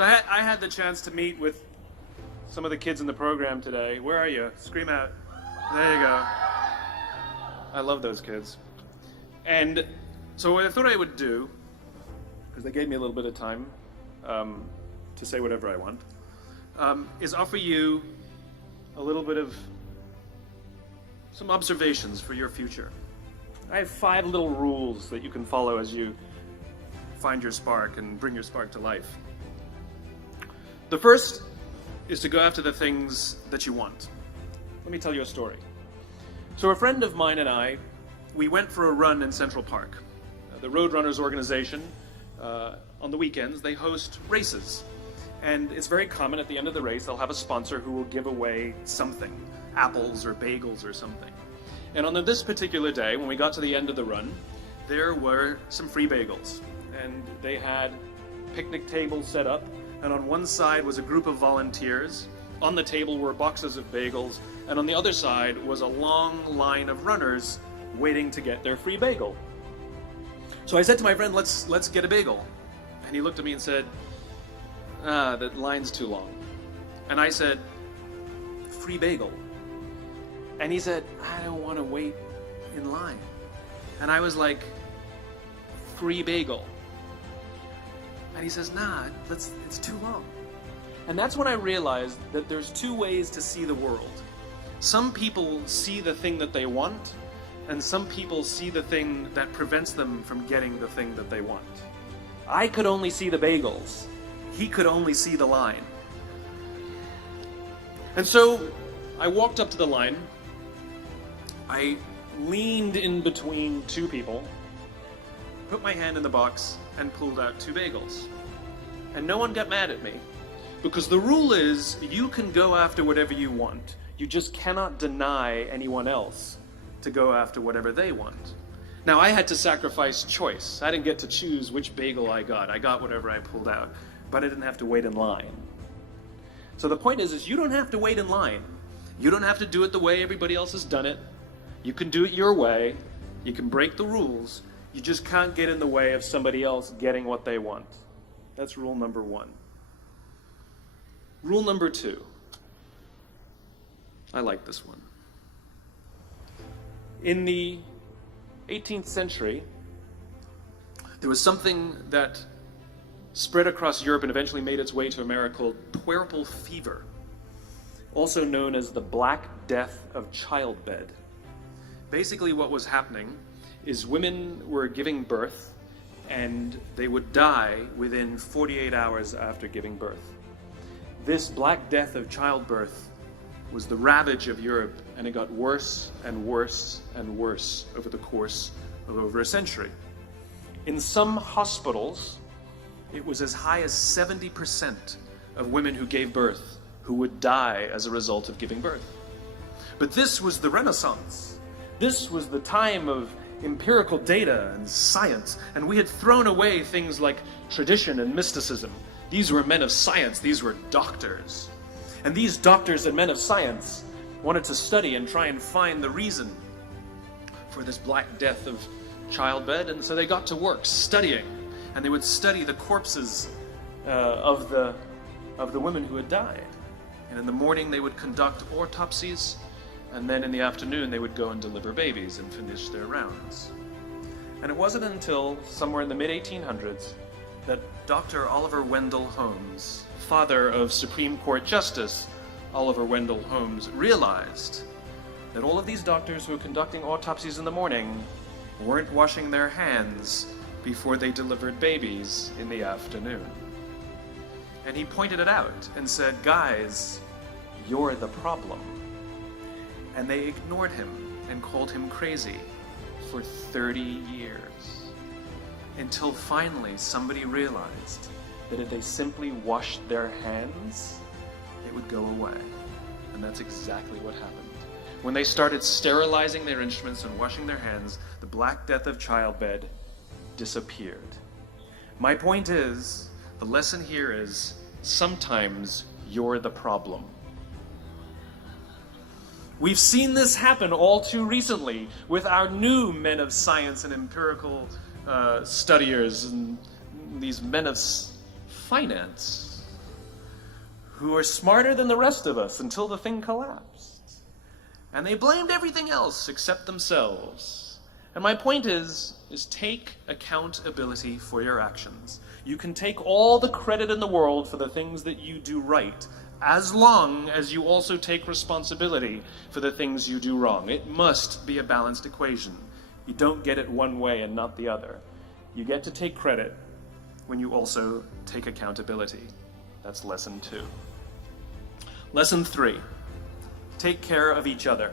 So I had the chance to meet with some of the kids in the program today. Where are you? Scream out. There you go. I love those kids. And so what I thought I would do, because they gave me a little bit of time to say whatever I want, is offer you a little bit of some observations for your future. I have 5 little rules that you can follow as you find your spark and bring your spark to life. The first is to go after the things that you want. Let me tell you a story. So a friend of mine and I, we went for a run in Central Park. The Roadrunners organization, on the weekends, they host races. And it's very common at the end of the race, they'll have a sponsor who will give away something, apples or bagels or something. And on this particular day, when we got to the end of the run, there were some free bagels. And they had picnic tables set up, and on one side was a group of volunteers. On the table were boxes of bagels, and on the other side was a long line of runners waiting to get their free bagel. So I said to my friend, let's get a bagel. And he looked at me and said, that line's too long. And I said, free bagel. And he said, I don't want to wait in line. And I was like, free bagel. And he says, nah, it's too long. And that's when I realized that there's 2 ways to see the world. Some people see the thing that they want, and some people see the thing that prevents them from getting the thing that they want. I could only see the bagels. He could only see the line. And so I walked up to the line. I leaned in between 2 people, put my hand in the box, and pulled out 2 bagels. And no one got mad at me, because the rule is you can go after whatever you want. You just cannot deny anyone else to go after whatever they want. Now, I had to sacrifice choice. I didn't get to choose which bagel I got. I got whatever I pulled out, but I didn't have to wait in line. So the point is you don't have to wait in line. You don't have to do it the way everybody else has done it. You can do it your way. You can break the rules. You just can't get in the way of somebody else getting what they want. That's rule number 1. Rule number 2. I like this one. In the 18th century, there was something that spread across Europe and eventually made its way to America called puerperal fever, also known as the Black Death of childbed. Basically what was happening is women were giving birth and they would die within 48 hours after giving birth. This Black Death of childbirth was the ravage of Europe, and it got worse and worse and worse over the course of over a century. In some hospitals, it was as high as 70% of women who gave birth who would die as a result of giving birth. But this was the Renaissance. This was the time of empirical data and science, and we had thrown away things like tradition and mysticism. These were men of science. These were doctors. And these doctors and men of science wanted to study and try and find the reason for this Black Death of childbed, and so they got to work studying, and they would study the corpses of the women who had died. And in the morning they would conduct autopsies, and then in the afternoon they would go and deliver babies and finish their rounds. And it wasn't until somewhere in the mid-1800s that Dr. Oliver Wendell Holmes, father of Supreme Court Justice Oliver Wendell Holmes, realized that all of these doctors who were conducting autopsies in the morning weren't washing their hands before they delivered babies in the afternoon. And he pointed it out and said, guys, you're the problem. And they ignored him and called him crazy for 30 years. Until finally somebody realized that if they simply washed their hands, it would go away. And that's exactly what happened. When they started sterilizing their instruments and washing their hands, the Black Death of childbed disappeared. My point is, the lesson here is, sometimes you're the problem. We've seen this happen all too recently with our new men of science and empirical studiers and these men of finance. who are smarter than the rest of us until the thing collapsed. And they blamed everything else except themselves. And my point is take accountability for your actions. You can take all the credit in the world for the things that you do right, as long as you also take responsibility for the things you do wrong. It must be a balanced equation. You don't get it one way and not the other. You get to take credit when you also take accountability. That's lesson 2. Lesson 3, take care of each other.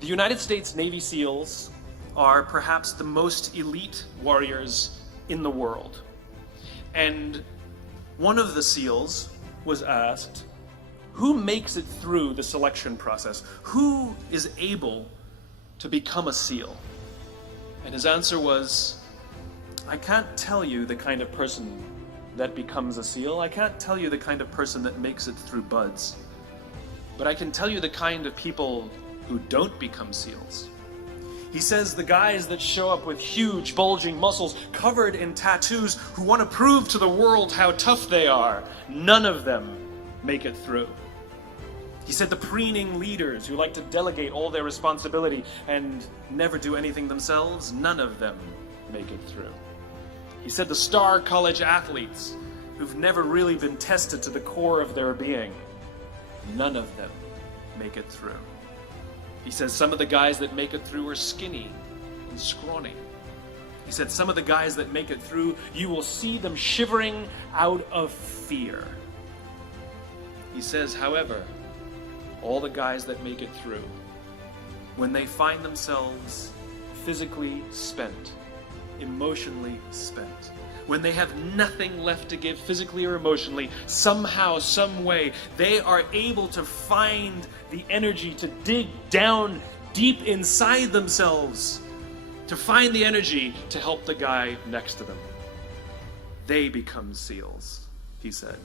The United States Navy SEALs are perhaps the most elite warriors in the world. And one of the SEALs was asked, who makes it through the selection process? Who is able to become a SEAL? And his answer was, I can't tell you the kind of person that becomes a SEAL. I can't tell you the kind of person that makes it through BUD/S. But I can tell you the kind of people who don't become SEALs. He says the guys that show up with huge, bulging muscles, covered in tattoos, who want to prove to the world how tough they are, none of them make it through. He said the preening leaders who like to delegate all their responsibility and never do anything themselves, none of them make it through. He said the star college athletes who've never really been tested to the core of their being, none of them make it through. He says some of the guys that make it through are skinny and scrawny. He said some of the guys that make it through, you will see them shivering out of fear. He says, however, all the guys that make it through, when they find themselves physically spent, emotionally spent, when they have nothing left to give physically or emotionally, somehow, some way, they are able to find the energy to dig down deep inside themselves, to find the energy to help the guy next to them. They become SEALs, he said.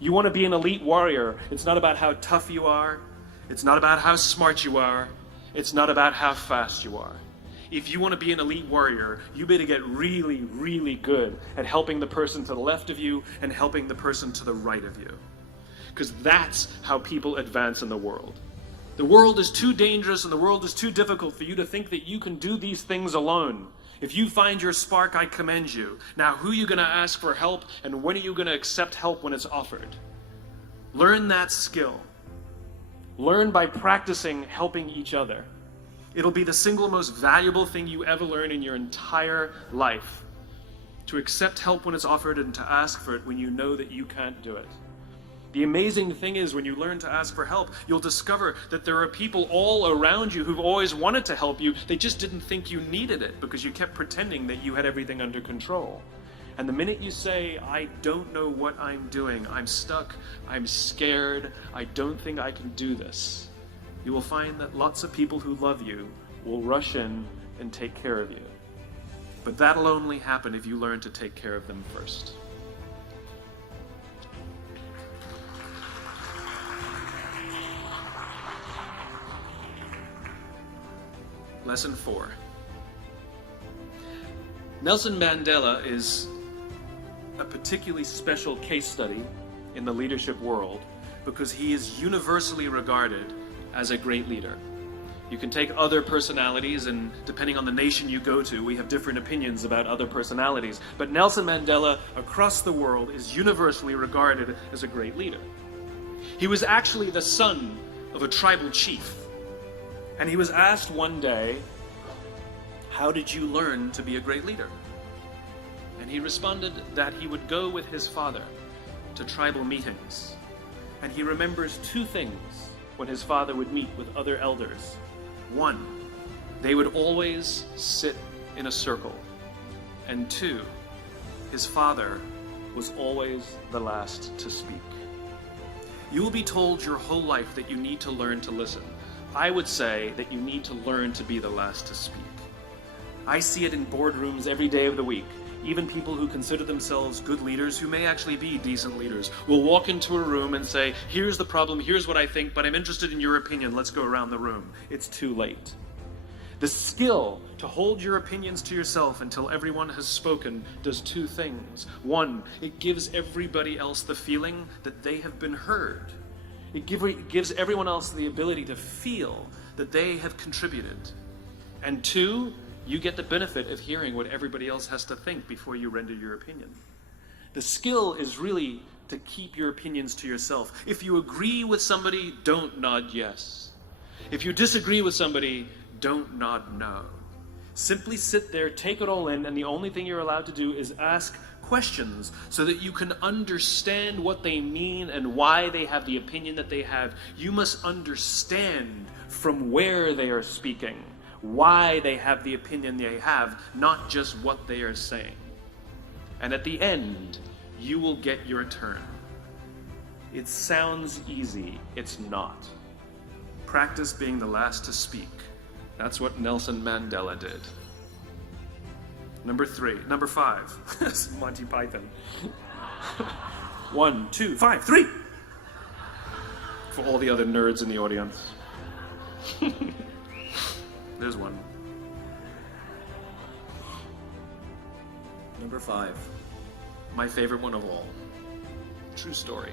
You want to be an elite warrior. It's not about how tough you are. It's not about how smart you are. It's not about how fast you are. If you want to be an elite warrior, you better get really, really good at helping the person to the left of you and helping the person to the right of you. Because that's how people advance in the world. The world is too dangerous and the world is too difficult for you to think that you can do these things alone. If you find your spark, I commend you. Now, who are you going to ask for help, and when are you going to accept help when it's offered? Learn that skill. Learn by practicing helping each other. It'll be the single most valuable thing you ever learn in your entire life. To accept help when it's offered and to ask for it when you know that you can't do it. The amazing thing is, when you learn to ask for help, you'll discover that there are people all around you who've always wanted to help you. They just didn't think you needed it because you kept pretending that you had everything under control. And the minute you say, I don't know what I'm doing, I'm stuck, I'm scared, I don't think I can do this, you will find that lots of people who love you will rush in and take care of you. But that'll only happen if you learn to take care of them first. Lesson 4. Nelson Mandela is a particularly special case study in the leadership world because he is universally regarded as a great leader. You can take other personalities, and depending on the nation you go to, we have different opinions about other personalities. But Nelson Mandela, across the world, is universally regarded as a great leader. He was actually the son of a tribal chief. And he was asked one day, how did you learn to be a great leader? And he responded that he would go with his father to tribal meetings. And he remembers 2 things when his father would meet with other elders. 1, they would always sit in a circle. And 2, his father was always the last to speak. You will be told your whole life that you need to learn to listen. I would say that you need to learn to be the last to speak. I see it in boardrooms every day of the week. Even people who consider themselves good leaders, who may actually be decent leaders, will walk into a room and say, here's the problem, here's what I think, but I'm interested in your opinion, let's go around the room. It's too late. The skill to hold your opinions to yourself until everyone has spoken does two things. One, it gives everybody else the feeling that they have been heard. It gives everyone else the ability to feel that they have contributed. And two, you get the benefit of hearing what everybody else has to think before you render your opinion. The skill is really to keep your opinions to yourself. If you agree with somebody, don't nod yes. If you disagree with somebody, don't nod no. Simply sit there, take it all in, and the only thing you're allowed to do is ask questions so that you can understand what they mean and why they have the opinion that they have. You must understand from where they are speaking, why they have the opinion they have, not just what they are saying. And at the end, you will get your turn. It sounds easy. It's not. Practice being the last to speak. That's what Nelson Mandela did. Number 5. Monty Python. 1, 2, 5, 3. For all the other nerds in the audience. There's one. Number 5. My favorite one of all. True story.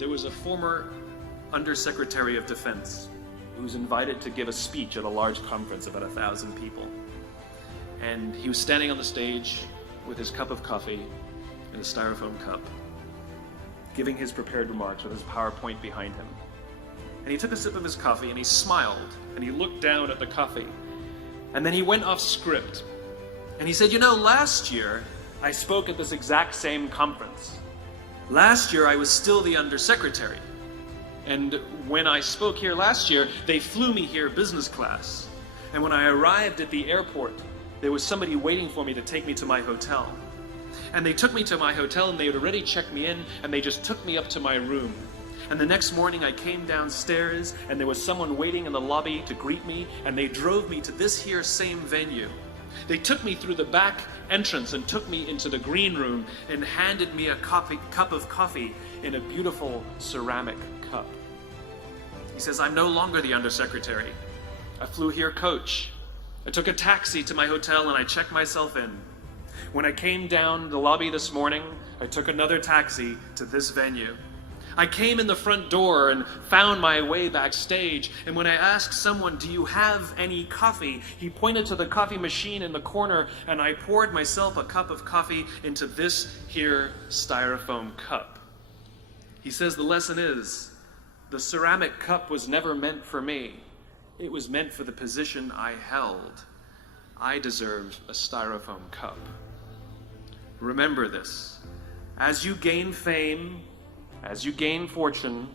There was a former Undersecretary of Defense who was invited to give a speech at a large conference, about 1,000 people. And he was standing on the stage with his cup of coffee in a styrofoam cup, giving his prepared remarks with his PowerPoint behind him. And he took a sip of his coffee and he smiled and he looked down at the coffee. And then he went off script. And he said, you know, last year I spoke at this exact same conference. Last year I was still the Undersecretary. And when I spoke here last year, they flew me here business class. And when I arrived at the airport, there was somebody waiting for me to take me to my hotel. And they took me to my hotel and they had already checked me in and they just took me up to my room. And the next morning I came downstairs and there was someone waiting in the lobby to greet me and they drove me to this here same venue. They took me through the back entrance and took me into the green room and handed me a cup of coffee in a beautiful ceramic cup. He says, I'm no longer the Undersecretary. I flew here coach. I took a taxi to my hotel and I checked myself in. When I came down the lobby this morning, I took another taxi to this venue. I came in the front door and found my way backstage, and when I asked someone, do you have any coffee? He pointed to the coffee machine in the corner, and I poured myself a cup of coffee into this here styrofoam cup. He says the lesson is, the ceramic cup was never meant for me. It was meant for the position I held. I deserved a styrofoam cup. Remember this. As you gain fame, as you gain fortune,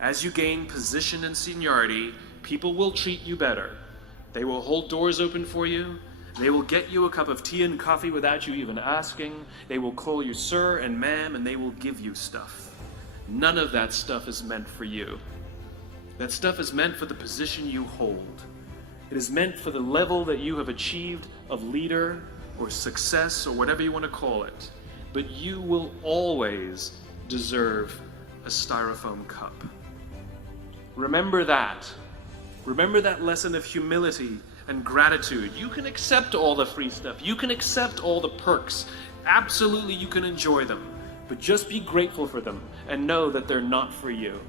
as you gain position and seniority, people will treat you better. They will hold doors open for you. They will get you a cup of tea and coffee without you even asking. They will call you sir and ma'am, and they will give you stuff. None of that stuff is meant for you. That stuff is meant for the position you hold. It is meant for the level that you have achieved of leader or success or whatever you want to call it. But you will always deserve a styrofoam cup. Remember that. Remember that lesson of humility and gratitude. You can accept all the free stuff. You can accept all the perks. Absolutely, you can enjoy them. But just be grateful for them and know that they're not for you.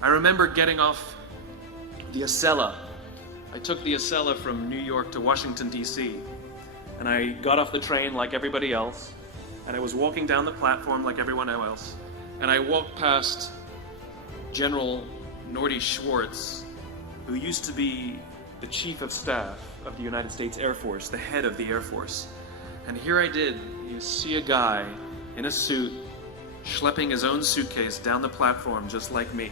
I remember getting off the Acela. I took the Acela from New York to Washington, D.C. And I got off the train like everybody else. And I was walking down the platform like everyone else. And I walked past General Nordy Schwartz, who used to be the Chief of Staff of the United States Air Force, the head of the Air Force. And here I did, you see a guy in a suit, schlepping his own suitcase down the platform just like me.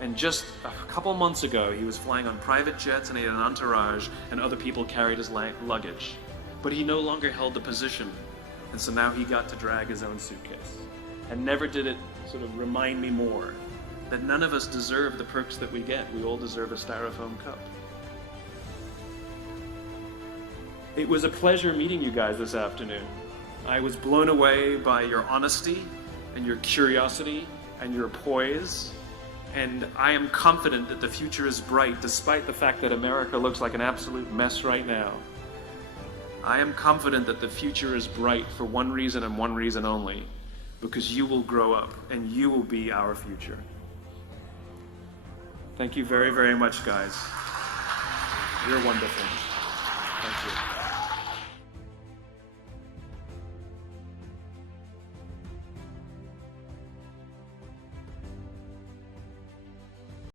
And just a couple months ago, he was flying on private jets and he had an entourage and other people carried his luggage. But he no longer held the position. And so now he got to drag his own suitcase. And never did it sort of remind me more that none of us deserve the perks that we get. We all deserve a styrofoam cup. It was a pleasure meeting you guys this afternoon. I was blown away by your honesty and your curiosity and your poise And I am confident that the future is bright, despite the fact that America looks like an absolute mess right now. I am confident that the future is bright for one reason and one reason only, because you will grow up and you will be our future. Thank you very, very much, guys. You're wonderful. Thank you.